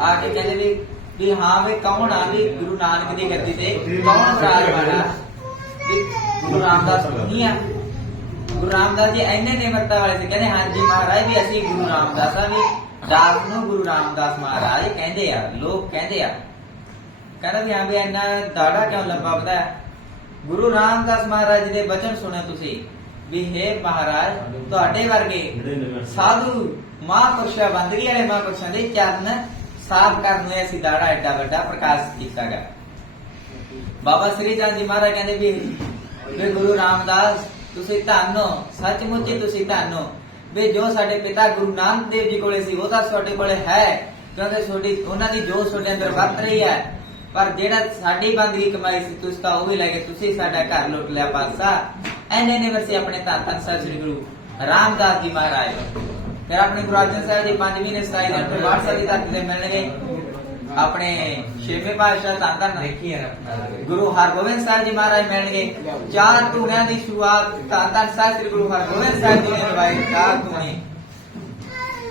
ਆ ਕੇ ਕਹਿੰਦੇ ਵੀ ਵੀ ਹਾਂ ਵੀ ਕੌਣ ਆ ਵੀ ਗੁਰੂ ਨਾਨਕ ਦੀ ਗੱਦੀ ਤੇ? ਕੌਣ ਰਾਜ ਵਾਲਾ ਵੀ ਗੁਰੂ ਰਾਮਦਾਸ ਨਹੀਂ ਆ। ਗੁਰੂ ਰਾਮਦਾਸ ਜੀ ਐਨੇ ਨਿਮਰਤਾ ਵਾਲੇ ਸੀ। ਕਹਿੰਦੇ, ਹਾਂਜੀ ਮਹਾਰਾਜ ਵੀ ਅਸੀਂ ਗੁਰੂ ਰਾਮਦਾਸ ਆ ਵੀ ਦਾਸ ਨੂੰ ਗੁਰੂ ਰਾਮਦਾਸ ਮਹਾਰਾਜ ਕਹਿੰਦੇ ਆ, ਲੋਕ ਕਹਿੰਦੇ ਆ, ਕਹਿੰਦਾ ਵੀ ਹਾਂ ਇੰਨਾ ਦਾੜਾ ਕਿਉਂ ਲੰਬਾ ਵਧਾ ਗੁਰੂ ਰਾਮਦਾਸ ਮਹਾਰਾਜ ਦੇ ਬਚਨ ਸੁਣੇ ਤੁਸੀਂ, ਵੀ ਹੈ ਮਹਾਰਾਜ, ਤੁਹਾਡੇ ਵਰਗੇ ਸਾਧੂ ਮਹਾਂਪੁਰਸ਼ਾਂ, ਬੰਦਗੀ ਵਾਲੇ ਮਹਾਂਪੁਰਸ਼ਾਂ ਦੇ ਚਰਨ ਸਾਫ਼ ਕਰਨ ਨੂੰ ਅਸੀਂ ਦਾੜਾ ਐਡਾ ਵੱਡਾ ਪ੍ਰਕਾਸ਼ ਕੀਤਾ ਗਾ ਬਾਬਾ ਸ੍ਰੀ ਚੰਦ ਜੀ ਮਹਾਰਾਜ ਕਹਿੰਦੇ ਵੀ ਗੁਰੂ ਰਾਮਦਾਸ, ਤੁਸੀਂ ਧੰਨ ਹੋ, ਸੱਚਮੁੱਚ ਹੀ ਤੁਸੀਂ ਧੰਨ ਹੋ। ਵੀ ਜੋ ਸਾਡੇ ਪਿਤਾ ਗੁਰੂ ਨਾਨਕ ਦੇਵ ਜੀ ਕੋਲੇ ਸੀ, ਉਹ ਤਾਂ ਤੁਹਾਡੇ ਕੋਲੇ ਹੈ। ਕਿਉਂਕਿ ਤੁਹਾਡੀ, ਉਹਨਾਂ ਦੀ ਜੋ ਤੁਹਾਡੇ ਅੰਦਰ ਵਰਤ ਰਹੀ ਹੈ, ਪਰ ਜਿਹੜਾ ਸਾਡੀ ਬੰਦਗੀ ਕਮਾਈ ਸੀ, ਤੁਸੀਂ ਤਾਂ ਉਹ ਵੀ ਲੈ ਗਏ ਤੁਸੀਂ ਸਾਡਾ ਘਰ ਲੁੱਟ ਲਿਆ ਪਾਸਾ। ਐਨੇ ਨੇ ਵਰਸੇ ਆਪਣੇ ਧੰਨ ਧੰਨ ਸਾਹਿਬ ਸ੍ਰੀ ਗੁਰੂ ਰਾਮਦਾਸ ਜੀ ਮਹਾਰਾਜ। ਫਿਰ ਆਪਣੇ ਗੁਰੂ ਅਰਜਨ ਸਾਹਿਬ ਜੀ ਪੰਜਵੀਂ ਨੇ ਸਤਾਈ ਦਿਨ ਤੋਂ ਬਾਅਦ ਸਾਡੀ ਧਰਤੀ ਤੇ ਮਿਲਣਗੇ। ਆਪਣੇ ਛੇਵੇਂ ਪਾਤਸ਼ਾਹ ਤਾਂ ਤਾਂ ਦੇਖੀ ਗੁਰੂ ਹਰਗੋਬਿੰਦ ਸਾਹਿਬ ਜੀ ਮਹਾਰਾਜ ਮਿਲਣਗੇ ਚਾਰ ਧੂਣਿਆਂ ਦੀ ਸ਼ੁਰੂਆਤ ਤਾਂ ਤਾਂ ਸਾਹਿਬ ਸ੍ਰੀ ਗੁਰੂ ਹਰਗੋਬਿੰਦ ਸਾਹਿਬ ਜੀ ਨੇ ਰਵਾਈ ਚਾਰ ਧੂਣੇ।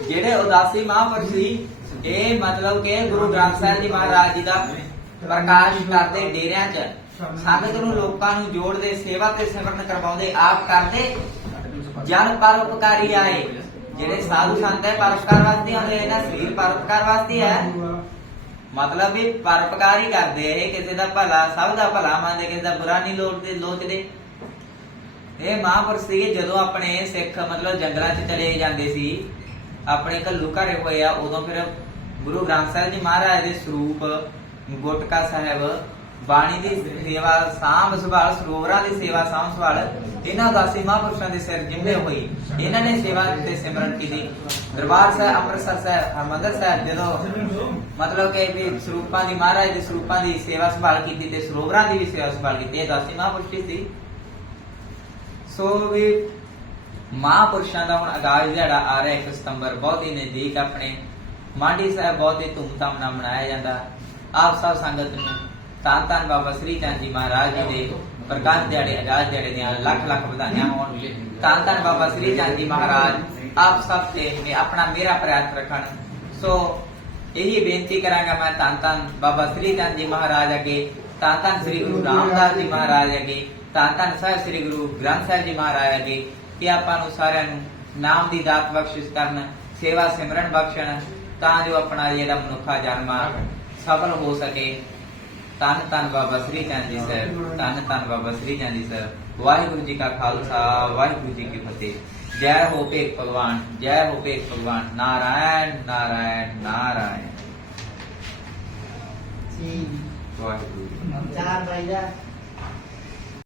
ਜਿਹੜੇ ਉਦਾਸੀ ਮਹਾਂਪੁਰਸ਼ ਸੀ ਇਹ ਮਤਲਬ ਕਿ ਗੁਰੂ ਗ੍ਰੰਥ ਸਾਹਿਬ ਜੀ ਮਹਾਰਾਜ ਜੀ ਦਾ ਪ੍ਰਕਾਸ਼ ਕਰਦੇ ਡੇਰਿਆਂ 'ਚ। ਸੰਗਤ ਨੂੰ ਲੋਕਾਂ ਨੂੰ ਜੋੜਦੇ ਸੇਵਾ ਤੇ ਸਿਮਰਨ ਕਰਵਾਉਂਦੇ ਆਪ ਕਰਦੇ। ਜਨ ਪਰਉਪਕਾਰੀ ਆਏ। ਜਿਹੜੇ ਸਾਧੂ ਸੰਤ ਹੈ ਪਰਉਪਕਾਰ ਵਾਸਤੇ ਆਉਂਦੇ ਇਹਨਾਂ ਸਰੀਰ ਪਰਉਪਕਾਰ ਵਾਸਤੇ ਹੈ। ਮਤਲਬ ਵੀ ਪਰਉਪਕਾਰ ਹੀ ਕਰਦੇ ਇਹ, ਕਿਸੇ ਦਾ ਭਲਾ, ਸਭ ਦਾ ਭਲਾ ਮੰਨਦੇ, ਕਿਸੇ ਦਾ ਬੁਰਾ ਨਹੀਂ ਲੋਟਦੇ, ਲੋਚਦੇ। ਇਹ ਮਹਾਂਪੁਰਸ਼ ਸੀਗੇ, ਜਦੋਂ ਆਪਣੇ ਸਿੱਖ ਮਤਲਬ ਜੰਗਲਾਂ 'ਚ ਚਲੇ ਜਾਂਦੇ ਸੀ, ਆਪਣੇ ਘੱਲੂ ਘਰੇ ਹੋਏ ਆ, ਉਦੋਂ ਫਿਰ ਗੁਰੂ ਗ੍ਰੰਥ ਸਾਹਿਬ ਜੀ ਮਹਾਰਾਜ ਦੇ ਸਰੂਪ ਗੁਟਕਾ ਸਾਹਿਬ ਬਾਣੀ ਦੀ ਸੇਵਾ, ਸਾਂਭ ਸੰਭਾਲ, ਸਰੋਵਰਾਂ ਦੀ ਸੇਵਾ, ਸਾਂਭ ਸੰਭਾਲ, ਇਹਨਾਂ ਉਦਾਸੀ ਮਹਾਂਪੁਰਸ਼ਾਂ ਦੇ ਸਿਰ ਜਿੰਦੇ ਹੋਈ। ਇਹਨਾਂ ਨੇ ਸੇਵਾ ਤੇ ਸਿਮਰਨ ਕੀਤੀ। ਦਰਬਾਰ ਸਾਹਿਬ, ਅੰਮ੍ਰਿਤਸਰ ਸਾਹਿਬ, ਹਰਮੰਦਰ ਸਾਹਿਬ ਜਦੋਂ ਮਤਲਬ ਕਿ ਵੀ ਸਰੂਪਾਂ ਦੀ, ਮਹਾਰਾਜ ਦੇ ਸਰੂਪਾਂ ਦੀ ਸੇਵਾ ਸੰਭਾਲ ਕੀਤੀ ਤੇ ਸਰੋਵਰਾਂ ਦੀ ਵੀ ਸੇਵਾ ਸੰਭਾਲ ਕੀਤੀ, ਇਹ ਉਦਾਸੀ ਮਹਾਂਪੁਰਸ਼ ਸੀ। ਸੋ ਵੀ ਮਹਾਂਪੁਰਸ਼ਾਂ ਦਾ ਹੁਣ ਆਗਾਜ਼ ਦਿਹਾੜਾ ਆ ਰਿਹਾ 1 ਸਤੰਬਰ ਬਹੁਤ ਹੀ ਨਜ਼ਦੀਕ ਆਪਣੇ। ਮਾਂਡੀ ਸਾਹਿਬ ਬਹੁਤ ਹੀ ਧੂਮਧਾਮ ਨਾਲ ਮਨਾਇਆ ਜਾਂਦਾ। ਆਪ ਸਭ ਸੰਗਤ ਨੂੰ ਧੰਨ ਧੰਨ ਬਾਬਾ ਸ੍ਰੀ ਚੰਦ ਜੀ ਮਹਾਰਾਜ ਜੀ ਦੇ ਪ੍ਰਕਾਸ਼ ਦਿਹਾੜੇ ਆਗਾਜ਼ ਦਿਹਾੜੇ ਦੀਆਂ ਲੱਖ ਲੱਖ ਵਧਾਈਆਂ ਹੋਣ ਤਾਂ ਤਾਂ ਬਾਬਾ ਸ੍ਰੀ ਚੰਦ ਜੀ ਮਹਾਰਾਜ ਆਪ ਸਭ ਤੇ ਮੈਂ ਆਪਣਾ ਮੇਰਾ ਪ੍ਰਯਾਸ ਰੱਖਣ। ਸੋ ਇਹੀ ਬੇਨਤੀ ਕਰਾਂਗਾ ਮੈਂ ਤਾਂ ਤਾਂ ਬਾਬਾ ਸ੍ਰੀ ਚੰਦ ਜੀ ਮਹਾਰਾਜ ਅੱਗੇ, ਤਾਂ ਤਾਂ ਸ੍ਰੀ ਗੁਰੂ ਰਾਮਦਾਸ ਜੀ ਮਹਾਰਾਜ ਅੱਗੇ ਧੰਨ ਧੰਨ ਸਾਹਿਬ ਸ੍ਰੀ ਗੁਰੂ ਗ੍ਰੰਥ ਸਾਹਿਬ ਜੀ ਮਹਾਰਾਜ ਅੱਗੇ ਕਿ ਆਪਾਂ ਨੂੰ ਸਾਰਿਆਂ ਨੂੰ ਨਾਮ ਦੀ ਦਾਤ ਬਖਸ਼ਿਸ਼ ਕਰਨ, ਸੇਵਾ ਸਿਮਰਨ ਬਖਸ਼ਣ, ਤਾਂ ਜੋ ਆਪਣਾ ਜਿਹੜਾ ਮਨੁੱਖਾ ਜਨਮ ਸਫਲ ਹੋ ਸਕੇ। ਤਨ ਤਨ ਬਾਬਾ ਸ੍ਰੀ ਚੰਦ ਜੀ ਸਾਹਿਬ ਤਨ ਤਨ ਬਾਬਾ ਸ੍ਰੀ ਚੰਦ ਜੀ ਸਾਹਿਬ ਵਾਹਿਗੁਰੂ ਜੀ ਕਾ ਖਾਲਸਾ ਵਾਹਿਗੁਰੂ ਜੀ ਕੀ ਫਤਿਹ। ਜੈ ਹੋ ਭੇਖ ਭਗਵਾਨ ਜੈ ਹੋ ਭੇਖ ਭਗਵਾਨ। ਨਾਰਾਇਣ ਨਾਰਾਇਣ ਨਾਰਾਇਣ। ਜੀ। ਵਾਹਿਗੁਰੂ ਚਾਰ ਬਾਈ ਦਾ